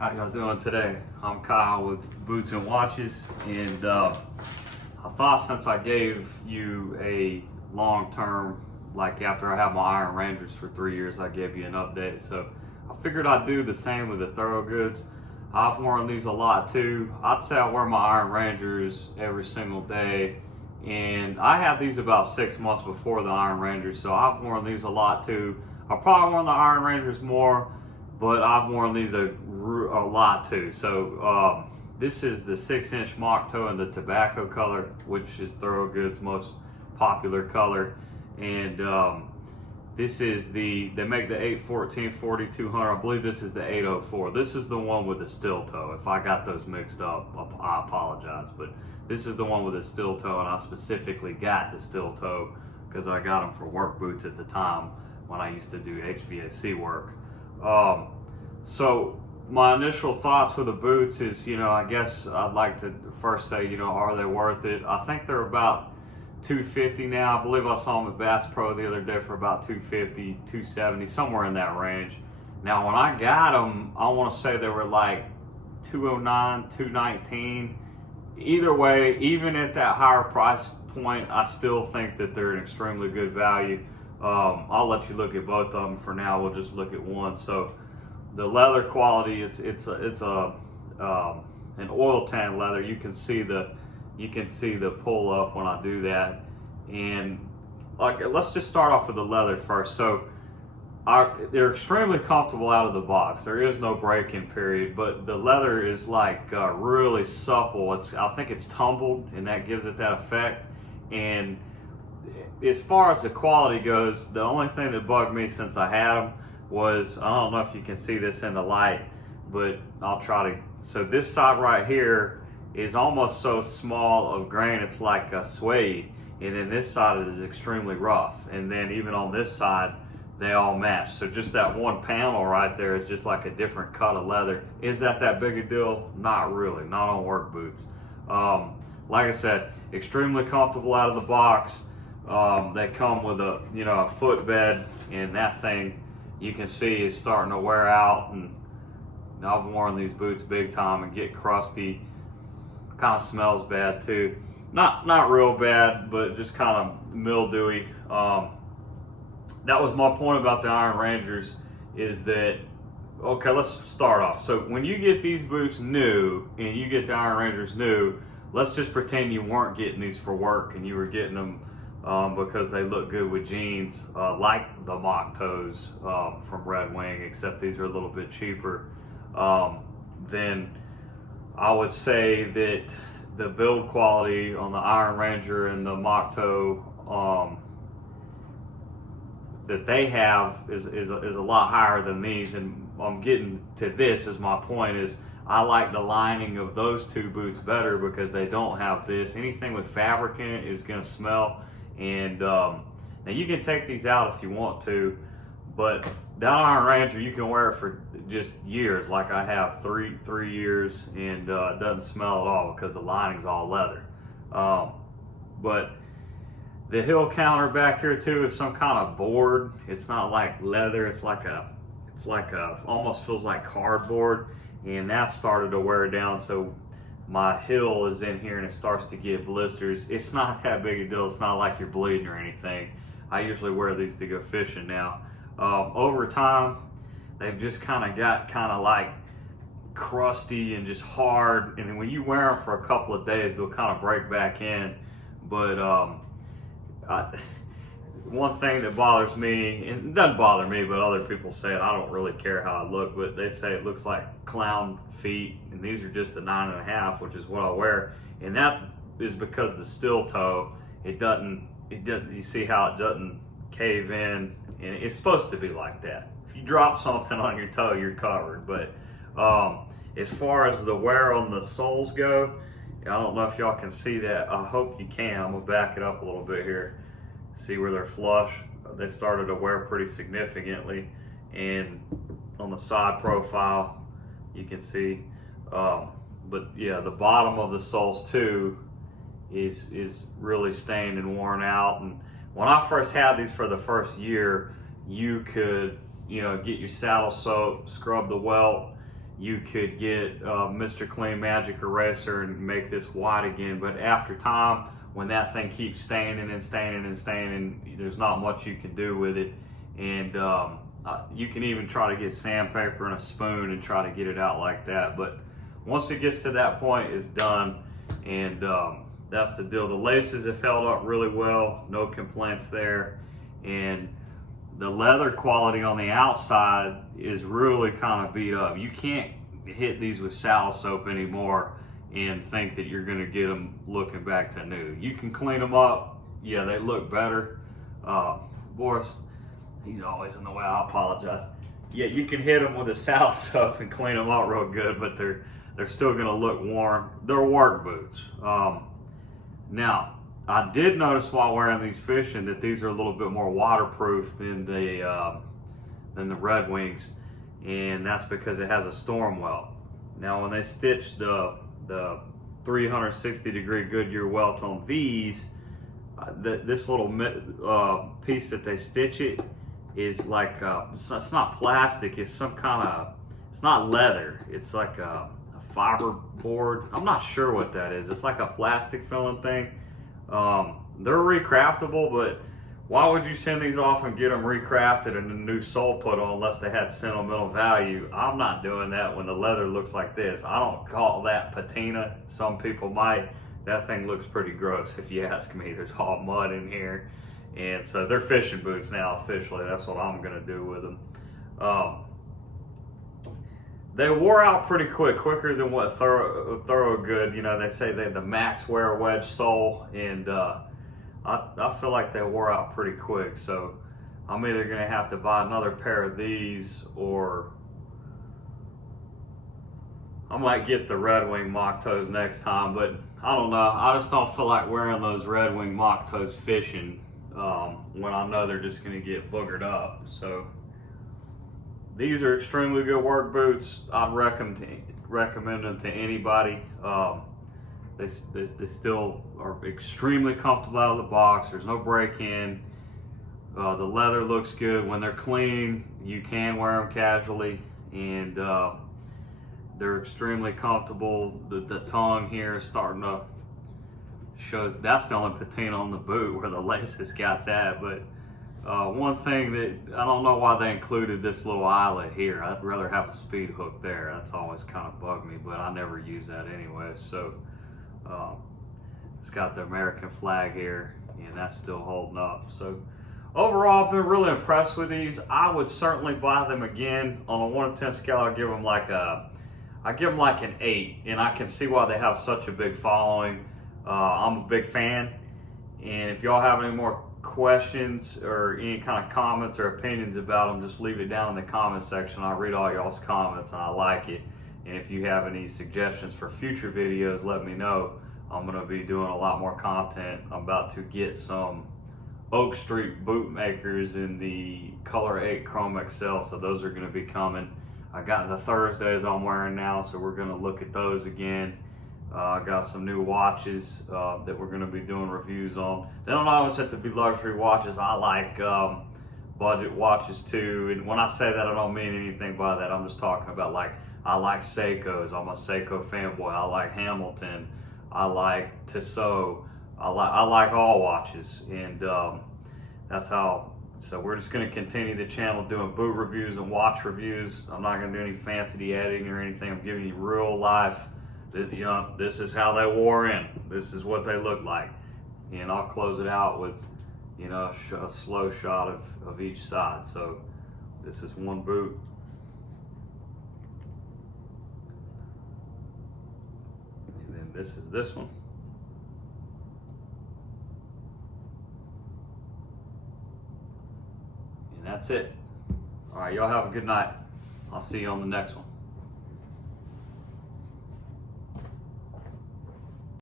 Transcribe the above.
How y'all doing today? I'm Kyle with Boots and Watches, and I thought since I gave you a long-term, like after I had my Iron Rangers for 3 years, I gave you an update. So I figured I'd do the same with the Thorogoods. I've worn these a lot too. I'd say I wear my Iron Rangers every single day, and I had these about 6 months before the Iron Rangers, so I've worn these a lot too. I've probably worn the Iron Rangers more, but I've worn these a lot too. So this is the 6-inch mock toe in the tobacco color, which is Thorogood's most popular color. And this is they make the 814 4200. I believe this is the 804. This is the one with the steel toe. If I got those mixed up, I apologize. But this is the one with the steel toe, and I specifically got the steel toe because I got them for work boots at the time when I used to do HVAC work. So my initial thoughts with the boots is, I guess I'd like to first say, are they worth it? I think they're about $250 now. I believe I saw them at Bass Pro the other day for about $250, $270, somewhere in that range. Now, when I got them, I want to say they were like $209, $219. Either way, even at that higher price point, I still think that they're an extremely good value. I'll let you look at both of them. For now, we'll just look at one. So the leather quality, it's an oil tan leather. You can see the pull up when I do that. And let's just start off with the leather first. So they're extremely comfortable out of the box. There is no break-in period, but the leather is really supple. I think it's tumbled, and that gives it that effect. And as far as the quality goes, the only thing that bugged me since I had them was, I don't know if you can see this in the light, but I'll try to. So this side right here is almost so small of grain, it's like a suede, and then this side is extremely rough, and then even on this side they all match. So just that one panel right there is just like a different cut of leather. Is that big a deal? Not really, not on work boots. Like I said, extremely comfortable out of the box. They come with a footbed, and that thing you can see is starting to wear out, and I've worn these boots big time and get crusty. Kind of smells bad too. Not real bad, but just kind of mildewy. That was my point about the Iron Rangers, is that, okay, let's start off. So when you get these boots new and you get the Iron Rangers new, let's just pretend you weren't getting these for work and you were getting them because they look good with jeans, like the mock toes from Red Wing, except these are a little bit cheaper. Then I would say that the build quality on the Iron Ranger and the mock toe that they have is a lot higher than these. And I'm getting to this as my point is, I like the lining of those two boots better because they don't have this. Anything with fabric in it is going to smell. And now you can take these out if you want to, but that Iron Ranger, you can wear it for just years, like I have, three years, and it doesn't smell at all because the lining's all leather. But the heel counter back here too is some kind of board. It's not like leather. It's like almost feels like cardboard, and that started to wear down. So my heel is in here and it starts to get blisters. It's not that big a deal. It's not like you're bleeding or anything. I usually wear these to go fishing now. Over time, they've just kind of got like crusty and just hard. And when you wear them for a couple of days, they'll kind of break back in. But one thing that bothers me, and it doesn't bother me, but other people say it, I don't really care how I look, but they say it looks like clown feet, and these are just the 9.5, which is what I wear. And that is because the steel toe, it doesn't, you see how it doesn't cave in, and it's supposed to be like that. If you drop something on your toe, you're covered. But as far as the wear on the soles go, I don't know if y'all can see that. I hope you can. I'm gonna back it up a little bit here. See where they're flush. They started to wear pretty significantly, and on the side profile you can see. But yeah, the bottom of the soles too is really stained and worn out. And when I first had these for the first year, you could get your saddle soaked, scrub the welt, you could get Mr. Clean Magic Eraser and make this white again. But after time, when that thing keeps staining and staining and staining, there's not much you can do with it. And you can even try to get sandpaper and a spoon and try to get it out like that. But once it gets to that point, it's done. And that's the deal. The laces have held up really well, no complaints there. And the leather quality on the outside is really kind of beat up. You can't hit these with saddle soap anymore and think that you're gonna get them looking back to new. You can clean them up. Yeah, they look better. Boris, he's always in the way, I apologize. Yeah, you can hit them with a saddle soap and clean them up real good, but they're still gonna look worn. They're work boots. Now, I did notice while wearing these fishing that these are a little bit more waterproof than the Red Wings, and that's because it has a storm welt. Now, when they stitch the 360-degree Goodyear welt on these, this little piece that they stitch it is like it's not plastic. It's some kind of, it's not leather. It's like a fiber board. I'm not sure what that is. It's like a plastic filling thing. They're recraftable, but why would you send these off and get them recrafted and a new sole put on unless they had sentimental value? I'm not doing that when the leather looks like this. I don't call that patina. Some people might. That thing looks pretty gross if you ask me. There's all mud in here. And so they're fishing boots now officially. That's what I'm gonna do with them. They wore out pretty quicker than what Thorogood, you know, they say they have the max wear wedge sole, and I feel like they wore out pretty quick. So I'm either gonna have to buy another pair of these, or I might get the Red Wing mock toes next time, but I don't know. I just don't feel like wearing those Red Wing mock toes fishing when I know they're just gonna get boogered up. So these are extremely good work boots. I'd recommend them to anybody. They still are extremely comfortable out of the box. There's no break-in. The leather looks good. When they're clean, you can wear them casually, and they're extremely comfortable. The tongue here is starting to shows. That's the only patina on the boot where the laces got that, but one thing that I don't know why they included this little eyelet here. I'd rather have a speed hook there. That's always kind of bugged me, but I never use that anyway. So it's got the American flag here, and that's still holding up. So overall, I've been really impressed with these. I would certainly buy them again. On a 1 to 10 scale, I give them like an 8, and I can see why they have such a big following. I'm a big fan, and if y'all have any more questions or any kind of comments or opinions about them, just leave it down in the comment section. I read all y'all's comments and I like it. And if you have any suggestions for future videos, let me know. I'm going to be doing a lot more content. I'm about to get some Oak Street boot makers in the Color 8 Chrome XL, so those are going to be coming. I got the Thursdays I'm wearing now, so we're going to look at those again. I got some new watches that we're going to be doing reviews on. They don't always have to be luxury watches. I like budget watches too. And when I say that, I don't mean anything by that. I'm just talking about, like, I like Seikos. I'm a Seiko fanboy. I like Hamilton. I like Tissot. I like all watches. And that's how. So we're just going to continue the channel doing boot reviews and watch reviews. I'm not going to do any fancy editing or anything. I'm giving you real life. You know, this is how they wore in. This is what they look like. And I'll close it out with, you know, a slow shot of each side. So this is one boot. And then this is this one. And that's it. All right, y'all have a good night. I'll see you on the next one.